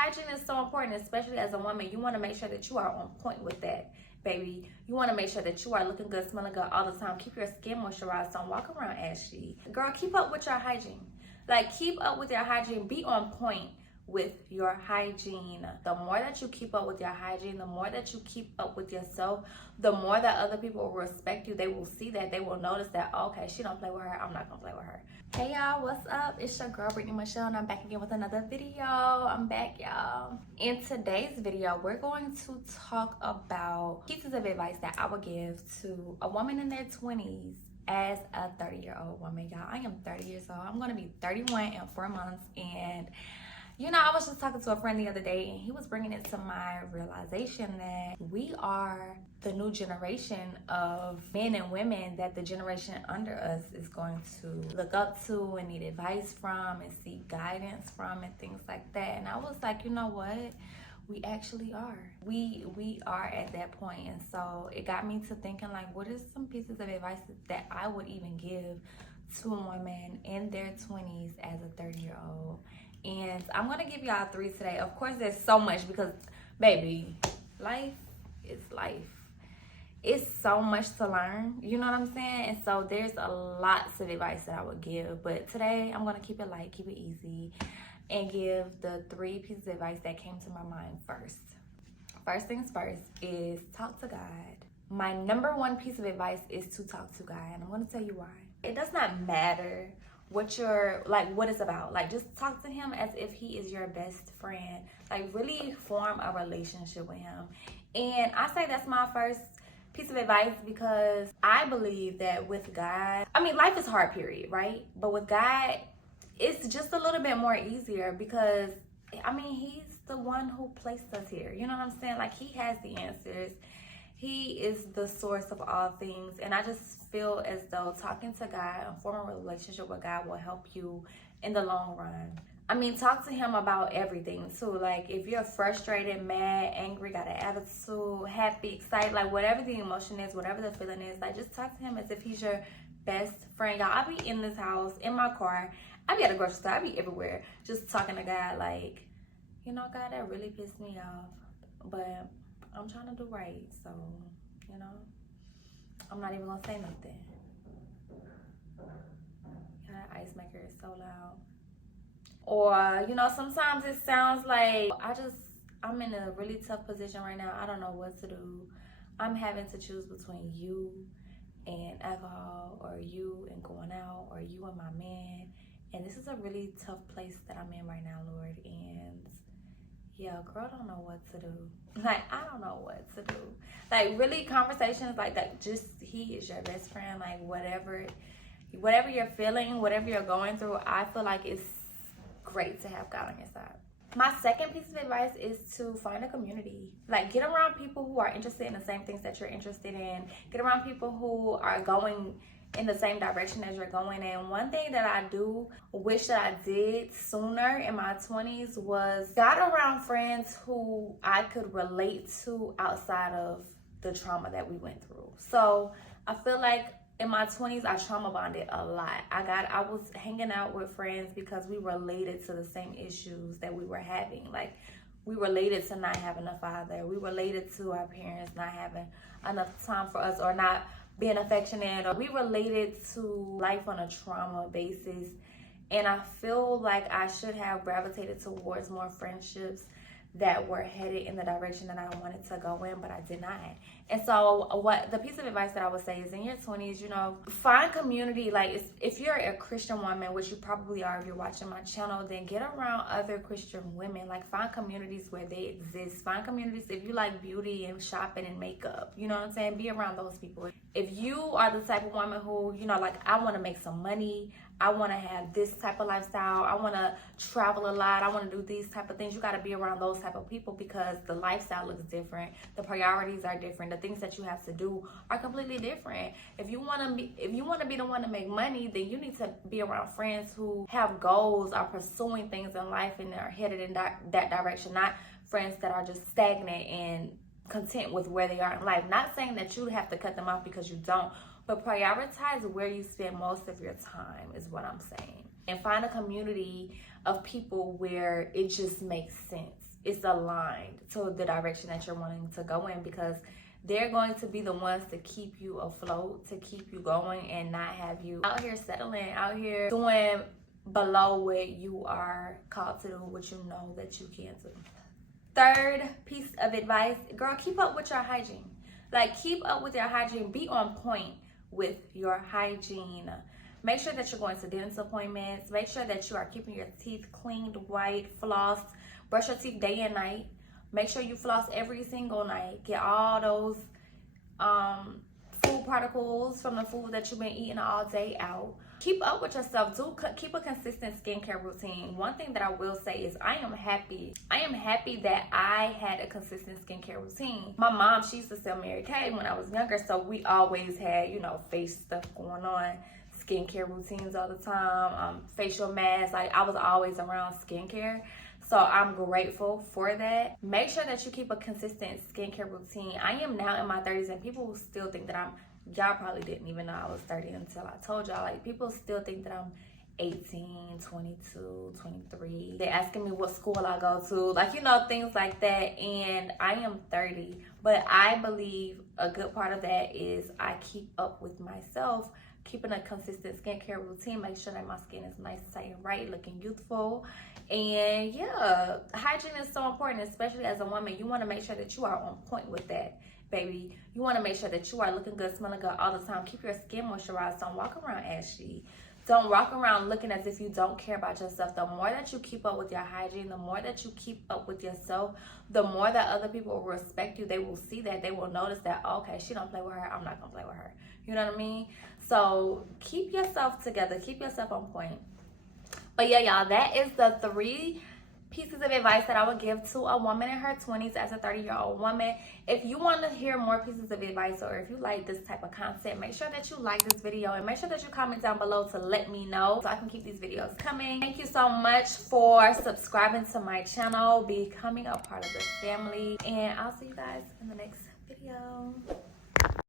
hygiene is so important, especially as a woman. You want to make sure that you are on point with that, baby. You want to make sure that you are looking good, smelling good all the time. Keep your skin moisturized. Don't walk around ashy. Girl, keep up with your hygiene. Like, keep up with your hygiene. Be on point with your hygiene. The more that you keep up with your hygiene, the more that you keep up with yourself, the more that other people will respect you. They will see that. They will notice that, okay, she don't play with her. I'm not gonna play with her. Hey y'all, what's up? It's your girl Brittany Michelle, and I'm back again with another video. I'm back, y'all. In today's video, we're going to talk about pieces of advice that I would give to a woman in their 20s as a 30-year-old woman. Y'all, I am 30 years old. I'm gonna be 31 in 4 months, and you know, I was just talking to a friend the other day, and he was bringing it to my realization that we are the new generation of men and women that the generation under us is going to look up to and need advice from and seek guidance from and things like that. And I was like, you know what? We actually are. We are at that point. And so it got me to thinking, like, what is some pieces of advice that I would even give to a woman in their 20s as a 30-year-old? And I'm gonna give y'all 3 today. Of course, there's so much because, baby, life is life. It's so much to learn, you know what I'm saying? And so there's a lots of advice that I would give, but today I'm gonna keep it light, keep it easy, and give the 3 pieces of advice that came to my mind first. First things first is talk to God. My number 1 piece of advice is to talk to God, and I'm gonna tell you why. It does not matter what it's about. Like, just talk to him as if he is your best friend. Like, really form a relationship with him. And I say that's my first piece of advice because I believe that with God, I mean, life is hard, period, right? But with God, it's just a little bit more easier because, I mean, he's the one who placed us here. You know what I'm saying? Like, he has the answers. He is the source of all things. And I just feel as though talking to God and forming a relationship with God will help you in the long run. I mean, talk to him about everything too. Like, if you're frustrated, mad, angry, got an attitude, happy, excited, like whatever the emotion is, whatever the feeling is, like, just talk to him as if he's your best friend. Y'all, I be in this house, in my car, I be at a grocery store, I be everywhere, just talking to God like, you know, God, that really pissed me off, but I'm trying to do right, so, you know, I'm not even gonna say nothing. Yeah, that ice maker is so loud. Or, you know, sometimes it sounds like I'm in a really tough position right now. I don't know what to do. I'm having to choose between you and alcohol, or you and going out, or you and my man. And this is a really tough place that I'm in right now, Lord. And yeah, girl, don't know what to do. Like, I don't know what to do. Like, really, conversations like that, just, he is your best friend. Like, whatever you're feeling, whatever you're going through, I feel like it's great to have God on your side. My second piece of advice is to find a community. Like, get around people who are interested in the same things that you're interested in. Get around people who are going in the same direction as you're going. And one thing that I do wish that I did sooner in my 20s was got around friends who I could relate to outside of the trauma that we went through. So I feel like in my 20s, I trauma bonded a lot. I was hanging out with friends because we related to the same issues that we were having. Like, we related to not having a father. We related to our parents not having enough time for us, or not being affectionate, or we related to life on a trauma basis. And I feel like I should have gravitated towards more friendships that were headed in the direction that I wanted to go in, but I did not. And so what the piece of advice that I would say is, in your 20s, you know, find community. Like, if you're a Christian woman, which you probably are if you're watching my channel, then get around other Christian women. Like, find communities where they exist. Find communities if you like beauty and shopping and makeup, you know what I'm saying? Be around those people. If you are the type of woman who, you know, like, I want to make some money, I want to have this type of lifestyle, I want to travel a lot, I want to do these type of things, you got to be around those type of people because the lifestyle looks different, the priorities are different, the things that you have to do are completely different. If you want to be the one to make money, then you need to be around friends who have goals, are pursuing things in life, and are headed in that direction, not friends that are just stagnant and content with where they are in life. Not saying that you have to cut them off because you don't, but prioritize where you spend most of your time is what I'm saying. And find a community of people where it just makes sense. it's aligned to the direction that you're wanting to go in, because they're going to be the ones to keep you afloat, to keep you going, and not have you out here settling, out here doing below what you are called to do, what you know that you can do. Third piece of advice, girl, keep up with your hygiene. Like, keep up with your hygiene. Be on point with your hygiene. Make sure that you're going to dentist appointments. Make sure that you are keeping your teeth cleaned, white, floss. Brush your teeth day and night. Make sure you floss every single night. Get all those food particles from the food that you've been eating all day out. Keep up with yourself. Keep a consistent skincare routine. One thing that I will say is I am happy that I had a consistent skincare routine. My mom, she used to sell Mary Kay when I was younger, so we always had, you know, face stuff going on, skincare routines all the time, facial masks. Like, I was always around skincare. So I'm grateful for that. Make sure that you keep a consistent skincare routine. I am now in my 30s, and people still think that y'all probably didn't even know I was 30 until I told y'all. Like, people still think that I'm 18, 22, 23. They're asking me what school I go to, like, you know, things like that. And I am 30, but I believe a good part of that is I keep up with myself, keeping a consistent skincare routine, make sure that my skin is nice, tight, and right, looking youthful. And yeah, hygiene is so important, especially as a woman. You want to make sure that you are on point with that, baby. You want to make sure that you are looking good, smelling good all the time. Keep your skin moisturized. Don't walk around ashy. Don't walk around looking as if you don't care about yourself. The more that you keep up with your hygiene, the more that you keep up with yourself, the more that other people will respect you. They will see that. They will notice that, okay, she don't play with her, I'm not going to play with her. You know what I mean? So keep yourself together. Keep yourself on point. But yeah, y'all, that is the 3 pieces of advice that I would give to a woman in her 20s as a 30-year-old woman. If you want to hear more pieces of advice, or if you like this type of content, make sure that you like this video and make sure that you comment down below to let me know so I can keep these videos coming. Thank you so much for subscribing to my channel, becoming a part of the family, and I'll see you guys in the next video.